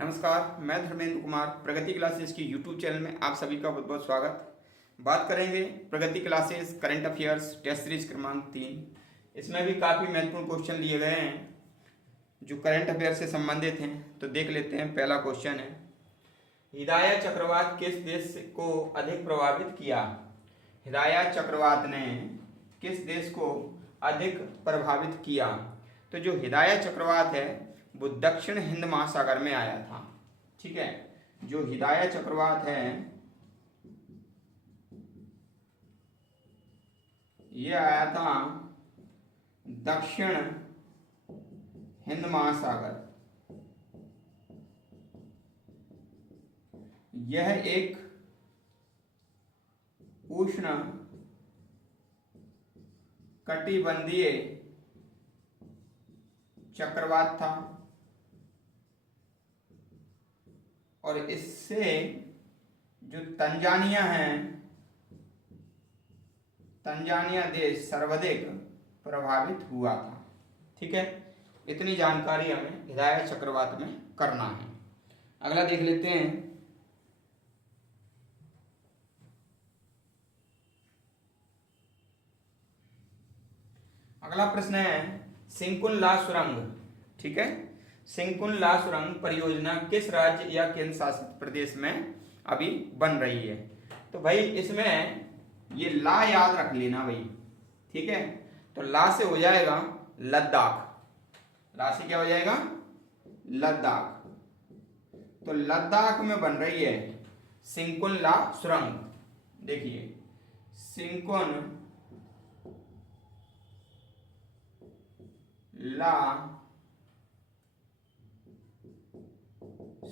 नमस्कार, मैं धर्मेंद्र कुमार प्रगति क्लासेस की यूट्यूब चैनल में आप सभी का बहुत बहुत स्वागत। बात करेंगे Pragati classes current affairs test series क्रमांक 3। इसमें भी काफ़ी महत्वपूर्ण क्वेश्चन लिए गए हैं जो करंट अफेयर से संबंधित हैं। तो देख लेते हैं। पहला क्वेश्चन है, हिदाया चक्रवात किस देश को अधिक प्रभावित किया? हिदाया चक्रवात ने किस देश को अधिक प्रभावित किया? तो जो हिदाया चक्रवात है वो दक्षिण हिंद महासागर में आया था। ठीक है, जो हिदाया चक्रवात है ये आया था दक्षिण हिंद महासागर। यह एक उष्ण कटिबंधीय चक्रवात था और इससे जो तंजानिया है, तंजानिया देश सर्वाधिक प्रभावित हुआ था। ठीक है, इतनी जानकारी हमें हिदाया चक्रवात में करना है। अगला देख लेते हैं। अगला प्रश्न है, सिंकुन ला सुरंग। ठीक है, सिंकुन ला सुरंग परियोजना किस राज्य या केंद्र शासित प्रदेश में अभी बन रही है? तो भाई इसमें ये ला याद रख लेना भाई। ठीक है, तो ला से हो जाएगा लद्दाख। ला से क्या हो जाएगा? लद्दाख। तो लद्दाख में बन रही है सिंकुन ला सुरंग। देखिए, सिंकुन ला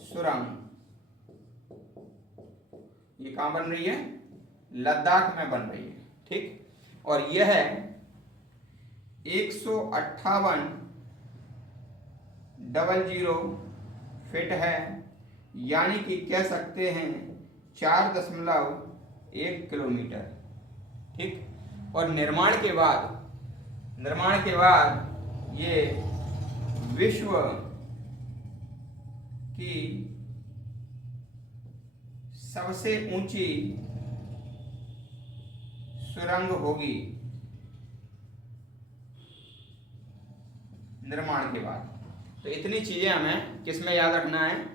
सुरंग ये कहां बन रही है? लद्दाख में बन रही है। ठीक, और यह 158.00 फीट है, यानी कि कह सकते हैं 4.1 किलोमीटर। ठीक, और निर्माण के बाद ये विश्व की सबसे ऊंची सुरंग होगी निर्माण के बाद। तो इतनी चीजें हमें किसमें याद रखना है?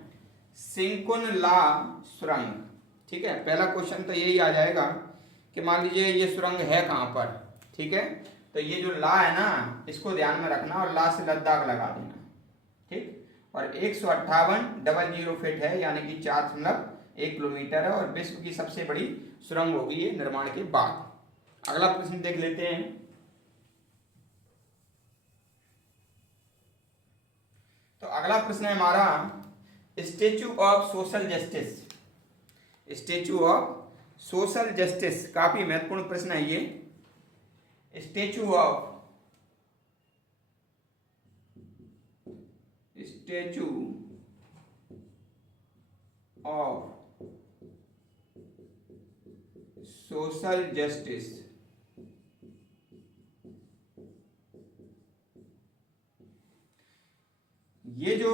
सिंकुन ला सुरंग। ठीक है, पहला क्वेश्चन तो यही आ जाएगा कि मान लीजिए ये सुरंग है कहां पर। ठीक है, तो ये जो ला है ना, इसको ध्यान में रखना और ला से लद्दाख लगा देना। ठीक, और 158.00 फीट है, यानी कि 4.1 किलोमीटर है और विश्व की सबसे बड़ी सुरंग होगी ये निर्माण के बाद। अगला प्रश्न देख लेते हैं। तो अगला प्रश्न है हमारा, statue of social justice. Statue of social justice काफी महत्वपूर्ण प्रश्न है ये। स्टेच्यू ऑफ सोशल जस्टिस ये जो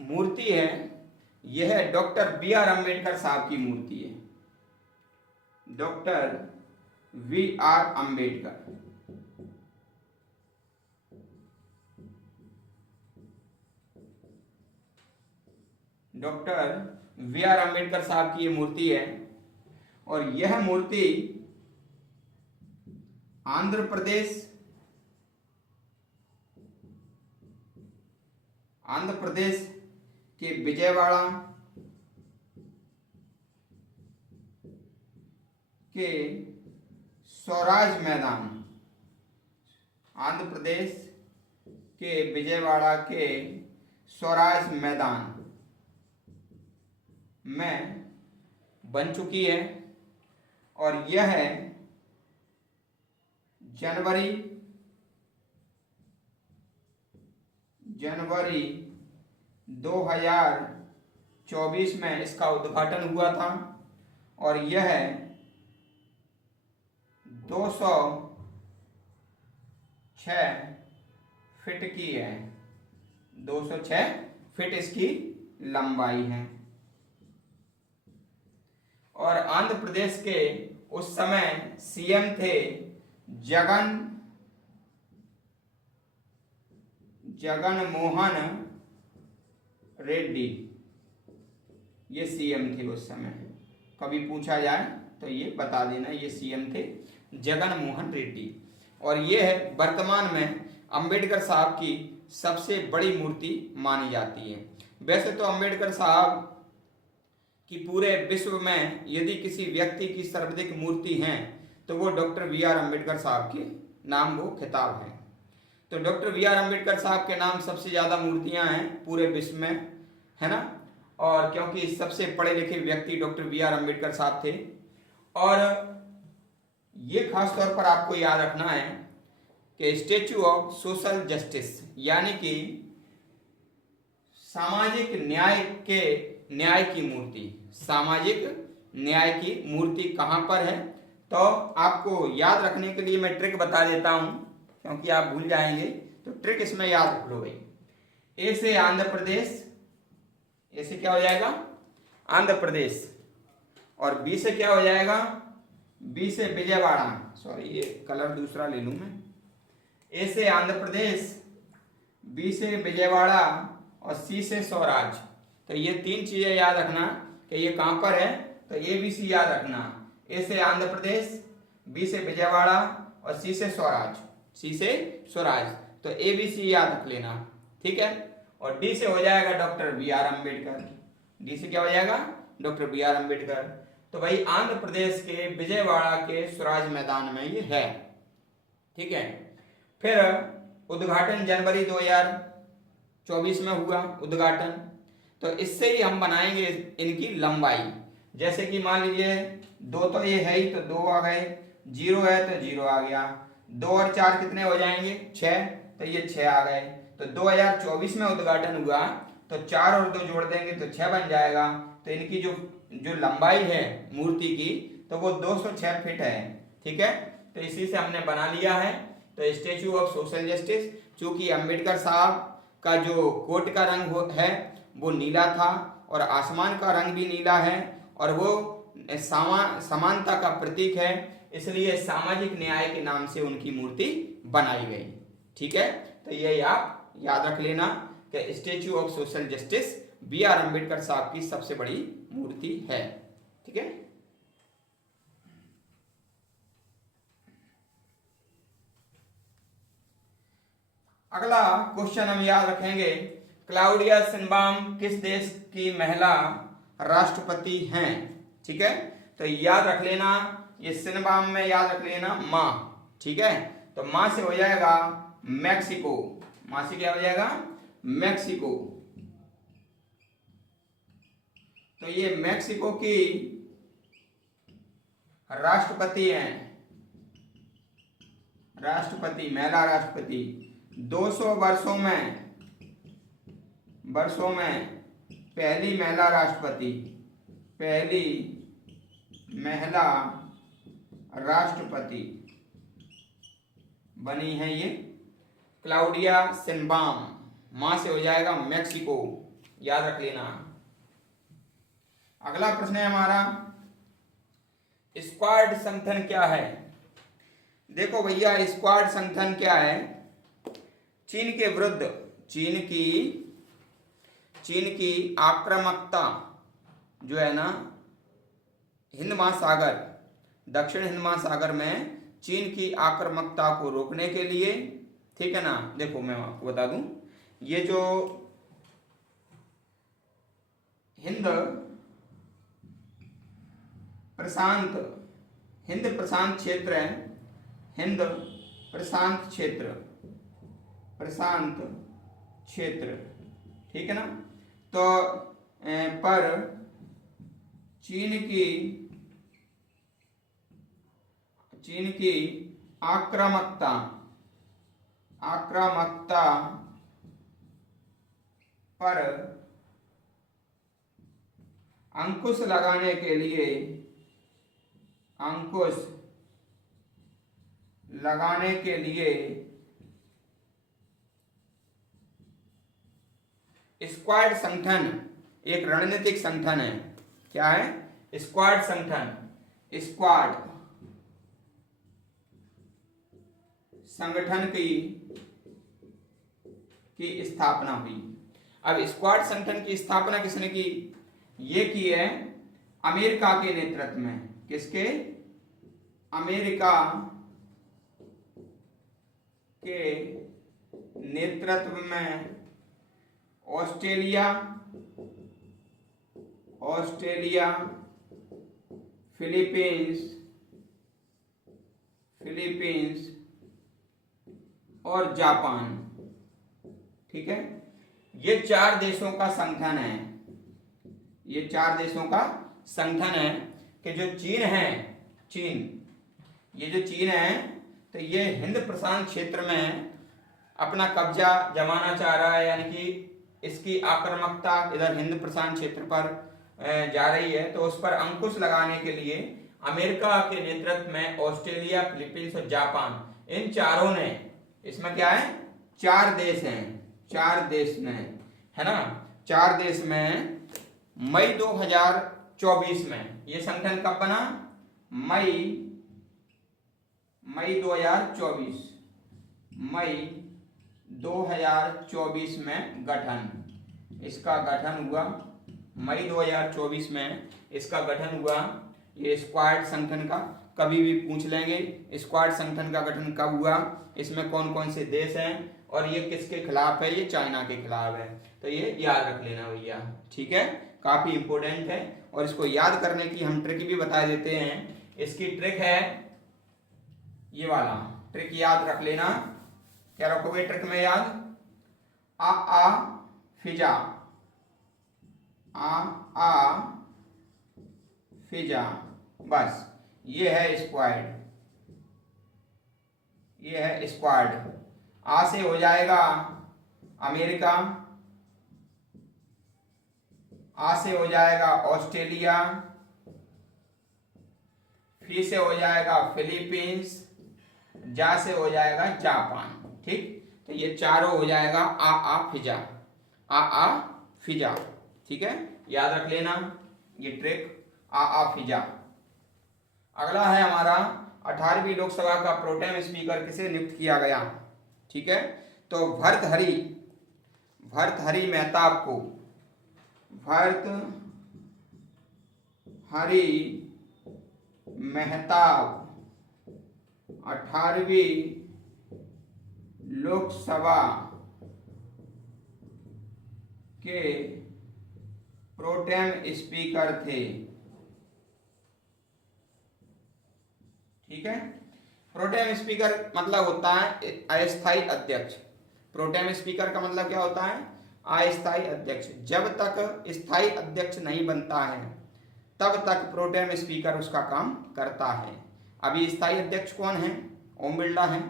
मूर्ति है यह डॉक्टर बी आर अम्बेडकर साहब की मूर्ति है। Doctor V R Ambedkar. Doctor V R Ambedkar साहब की ये मूर्ति है और यह मूर्ति आंध्र प्रदेश के विजयवाड़ा के स्वराज मैदान, आंध्र प्रदेश के विजयवाड़ा के स्वराज मैदान में बन चुकी है और यह जनवरी 2024 में इसका उद्घाटन हुआ था और यह 206 फीट की है। 206 फीट इसकी लंबाई है। और आंध्र प्रदेश के उस समय सीएम थे जगन मोहन रेड्डी। ये सीएम थे उस समय, कभी पूछा जाए तो ये बता देना, ये सीएम थे जगन मोहन रेड्डी। और ये है वर्तमान में अंबेडकर साहब की सबसे बड़ी मूर्ति मानी जाती है। वैसे तो अंबेडकर साहब की पूरे विश्व में यदि किसी व्यक्ति की सर्वाधिक मूर्ति है तो वो डॉक्टर बी आर अम्बेडकर साहब के नाम वो खिताब है। तो डॉक्टर बी आर अम्बेडकर साहब के नाम सबसे ज़्यादा मूर्तियां हैं पूरे विश्व में, है ना। और क्योंकि सबसे पढ़े लिखे व्यक्ति डॉक्टर बी आर अम्बेडकर साहब थे। और ये खास तौर पर आपको याद रखना है कि स्टैच्यू ऑफ सोशल जस्टिस यानी कि सामाजिक न्याय की मूर्ति, सामाजिक न्याय की मूर्ति कहाँ पर है, तो आपको याद रखने के लिए मैं ट्रिक बता देता हूं क्योंकि आप भूल जाएंगे। तो ट्रिक इसमें याद रख लो भाई। ए से आंध्र प्रदेश, ए से क्या हो जाएगा आंध्र प्रदेश, और बी से क्या हो जाएगा, बी से विजयवाड़ा, सॉरी ये कलर दूसरा ले लूं मैं। ए से आंध्र प्रदेश, बी से विजयवाड़ा और सी से स्वराज। तो ये तीन चीजें याद रखना कि ये कहां पर है, तो ए बी सी याद रखना। ए से आंध्र प्रदेश, बी से विजयवाड़ा और सी से स्वराज, सी से स्वराज। तो ए बी सी याद रख लेना, ठीक है। और डी से हो जाएगा doctor B R Ambedkar, D से क्या हो जाएगा डॉक्टर बी आर अम्बेडकर। तो भाई आंध्र प्रदेश के विजयवाड़ा के स्वराज मैदान में ये है, ठीक है। फिर उद्घाटन जनवरी 2024 में हुआ उद्घाटन। तो इससे ही हम बनाएंगे इनकी लंबाई। जैसे कि मान लीजिए 2 तो ये है ही, तो 2 आ गए, 0 है तो 0 आ गया, 2 और 4 कितने हो जाएंगे 6, तो ये 6 आ गए। तो 2024 में उद्घाटन हुआ तो 4 और 2 जोड़ देंगे तो 6 बन जाएगा। तो इनकी जो लंबाई है मूर्ति की तो वो 206 फीट है, ठीक है। तो इसी से हमने बना लिया है। तो स्टैच्यू ऑफ सोशल जस्टिस, चूंकि अम्बेडकर साहब का जो कोट का रंग है वो नीला था और आसमान का रंग भी नीला है और वो समानता का प्रतीक है, इसलिए सामाजिक न्याय के नाम से उनकी मूर्ति बनाई गई, ठीक है। तो ये आप याद रख लेना कि statue of social justice B R Ambedkar साहब की सबसे बड़ी मूर्ति है, ठीक है। अगला क्वेश्चन हम याद रखेंगे, क्लाउडिया शिनबाम किस देश की महिला राष्ट्रपति हैं, ठीक है। तो याद रख लेना, ये शिनबाम में याद रख लेना माँ, ठीक है। तो माँ से हो जाएगा मैक्सिको, माँ से क्या हो जाएगा मैक्सिको। तो ये मैक्सिको की राष्ट्रपति हैं, राष्ट्रपति महिला राष्ट्रपति। 200 वर्षों में पहली महिला राष्ट्रपति, पहली महिला राष्ट्रपति बनी है ये क्लाउडिया शिनबाम। मां से हो जाएगा मैक्सिको, याद रख लेना। अगला प्रश्न है हमारा, स्क्वाड संगठन क्या है। देखो भैया स्क्वाड संगठन क्या है, चीन के विरुद्ध चीन की आक्रामकता जो है ना हिंद महासागर, दक्षिण हिंद महासागर में चीन की आक्रामकता को रोकने के लिए, ठीक है ना। देखो मैं आपको बता दूं, ये जो हिंद प्रशांत क्षेत्र है, हिंद प्रशांत क्षेत्र, ठीक है ना। तो पर चीन की आक्रामकता पर अंकुश लगाने के लिए स्क्वाड संगठन एक रणनीतिक संगठन है। क्या है? स्क्वाड संगठन, स्क्वाड संगठन की स्थापना हुई। अब स्क्वाड संगठन की स्थापना किसने की? ये की है अमेरिका के नेतृत्व में। किसके? अमेरिका के नेतृत्व में ऑस्ट्रेलिया, फिलीपींस और जापान। ठीक है, ये 4 देशों का संगठन है। ये 4 देशों का संगठन है कि जो चीन है, ये जो चीन है, तो ये हिंद प्रशांत क्षेत्र में अपना कब्जा जमाना चाह रहा है, यानी कि इसकी आक्रामकता इधर हिंद प्रशांत क्षेत्र पर जा रही है। तो उस पर अंकुश लगाने के लिए अमेरिका के नेतृत्व में ऑस्ट्रेलिया, फिलीपींस और जापान, इन चारों ने, इसमें क्या है? 4 देश हैं, 4 देश में, है ना, 4 देश में मई 2024 में ये संगठन कब बना? मई 2024 में इसका गठन हुआ। मई 2024 में इसका गठन हुआ। ये स्क्वाड संगठन का कभी भी पूछ लेंगे, स्क्वाड संगठन का गठन कब हुआ, इसमें कौन कौन से देश हैं और ये किसके खिलाफ है? ये चाइना के खिलाफ है। तो ये याद रख लेना भैया। ठीक है, काफी इंपोर्टेंट है और इसको याद करने की हम ट्रिक भी बता देते हैं। इसकी ट्रिक है ये वाला, ट्रिक याद रख लेना। क्या रखोगे ट्रिक में याद? आ फिजा, फिजा, बस ये है स्क्वाड, ये है स्क्वाड। आ से हो जाएगा अमेरिका, आ से हो जाएगा ऑस्ट्रेलिया, फी से हो जाएगा फिलीपींस, जा से हो जाएगा जापान। ठीक, तो ये चारों हो जाएगा आ फिजा, आ फिजा। ठीक है, याद रख लेना ये ट्रिक, आ फिजा। अगला है हमारा 18वीं लोकसभा का प्रोटेम स्पीकर किसे नियुक्त किया गया? ठीक है, तो भर्तृहरि मेहताब को, भर्तृहरि मेहताब 18वीं लोकसभा के प्रोटेम स्पीकर थे। ठीक है, प्रोटेम स्पीकर मतलब होता है अस्थायी अध्यक्ष। प्रोटेम स्पीकर का मतलब क्या होता है? अस्थायी अध्यक्ष। जब तक स्थायी अध्यक्ष नहीं बनता है तब तक प्रोटेम स्पीकर उसका काम करता है। अभी स्थायी अध्यक्ष कौन है? ओम बिरला है।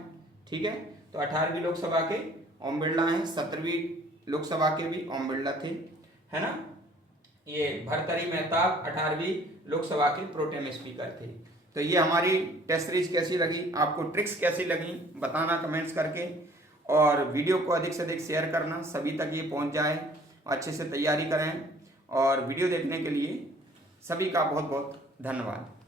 ठीक है, तो 18वीं लोकसभा के ओम बिरला हैं, 17वीं लोकसभा के भी ओम बिरला थे, है ना। ये भर्तृहरि मेहताब 18वीं लोकसभा के प्रोटेम स्पीकर थे। तो ये हमारी टेस्ट सीरीज कैसी लगी, आपको ट्रिक्स कैसी लगी बताना कमेंट्स करके, और वीडियो को अधिक से अधिक शेयर करना, सभी तक ये पहुंच जाए, अच्छे से तैयारी करें। और वीडियो देखने के लिए सभी का बहुत बहुत धन्यवाद।